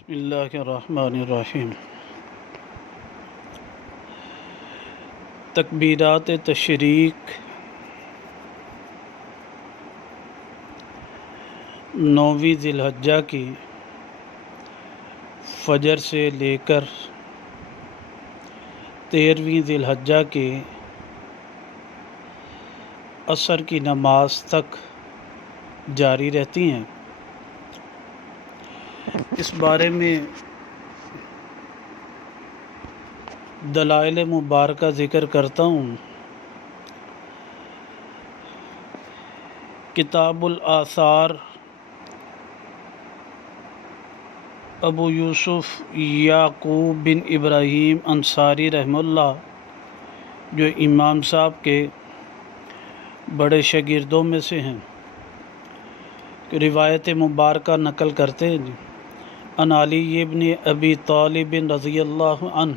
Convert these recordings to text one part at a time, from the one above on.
بسم اللہ الرحمن الرحیم۔ تکبیرات تشریق 9ویں ذی الحجہ کی فجر سے لے کر 13ویں ذی الحجہ کے عصر کی نماز تک جاری رہتی ہیں۔ اس بارے میں دلائل مبارکہ ذکر کرتا ہوں۔ کتاب الآثار ابو یوسف یعقوب بن ابراہیم انصاری رحمہ اللہ، جو امام صاحب کے بڑے شاگردوں میں سے ہیں، روایت مبارکہ نقل کرتے ہیں۔ عن علی بن ابی طالب رضی اللہ عنہ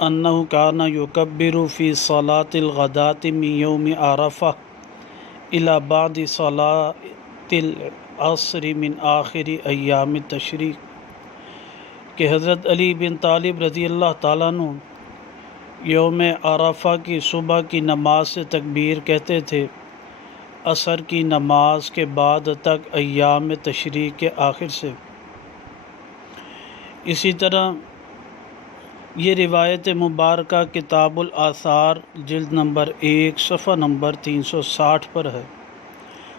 انہ کان یکبر فی صلاة الغداة من یوم عرفہ الی بعد صلاة العصر من آخر ایام التشریق، کہ حضرت علی بن طالب رضی اللہ تعالیٰ عنہ یوم عرفہ کی صبح کی نماز سے تکبیر کہتے تھے، عصر کی نماز کے بعد تک ایام تشریق کے آخر سے۔ اسی طرح یہ روایت مبارکہ کتاب الآثار جلد نمبر 1 صفحہ نمبر 360 پر ہے۔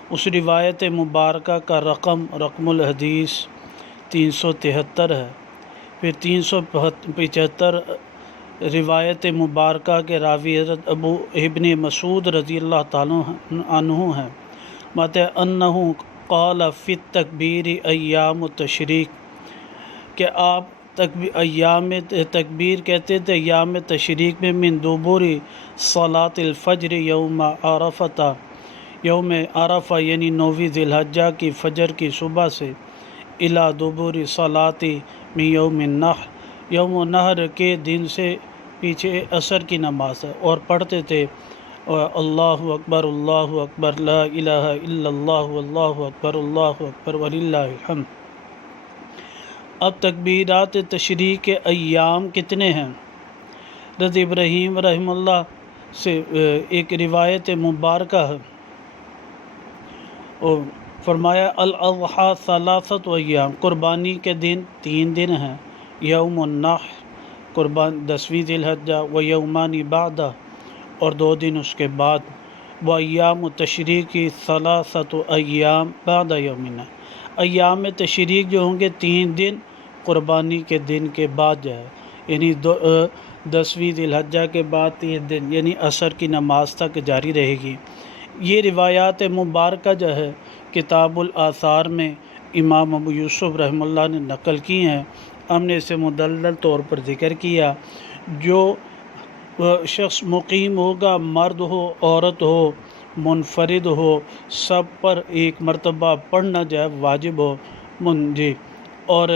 اس روایت مبارکہ کا رقم الحدیث 373 ہے۔ پھر 375 روایت مبارکہ کے راوی حضرت ابو ابن مسعود رضی اللہ تعالیٰ عنہ ہیں، ماتے انہ قال فی التکبیر ایام التشریق، کہ آپ ایام تکبیر کہتے تھے ایام تشریق میں من دبر صلاة الفجر یوم عرفہ، یوم عرفہ یعنی 9ویں ذی الحجہ کی فجر کی صبح سے، الی دبر صلاة من یوم النحر، یوم النحر کے دن سے پیچھے عصر کی نماز ہے، اور پڑھتے تھے اللہ اکبر لا الہ الا اللہ واللہ اکبر وللہ الحمد۔ اب تکبیرات تشریق کے ایام کتنے ہیں؟ حضرت ابراہیم رحمہ اللہ سے ایک روایت مبارکہ ہے، اور فرمایا الاضحیٰ ثلاثۃ ایام، قربانی کے دن 3 دن ہیں، یوم النحر قربان 10ویں ذی الحجہ، و یومان بعدہ اور 2 دن اس کے بعد، و ایام تشریق کی ثلاثۃ ایام بعد یومنا، ایام تشریق جو ہوں گے 3 دن قربانی کے دن کے بعد جو ہے، یعنی 10ویں ذی الحجہ کے بعد 3 دن، یعنی عصر کی نماز تک جاری رہے گی۔ یہ روایات مبارکہ جو ہے کتاب الآثار میں امام ابو یوسف رحمہ اللہ نے نقل کی ہیں۔ ہم نے اسے مدلل طور پر ذکر کیا۔ جو شخص مقیم ہوگا، مرد ہو عورت ہو منفرد ہو، سب پر ایک مرتبہ پڑھنا جو ہے واجب ہو جی، اور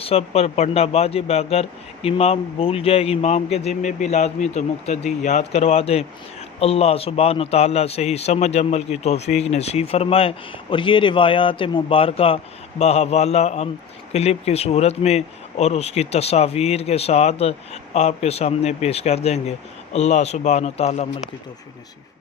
سب پر پڑھنا واجب ہے۔ اگر امام بھول جائے، امام کے ذمے بھی لازمی، تو مقتدی یاد کروا دیں۔ اللہ سبحانہ تعالیٰ صحیح سمجھ عمل کی توفیق نصیب فرمائے۔ اور یہ روایات مبارکہ بحوالہ ہم کلپ کی صورت میں اور اس کی تصاویر کے ساتھ آپ کے سامنے پیش کر دیں گے۔ اللہ سبحانہ تعالیٰ عمل کی توفیق نصیب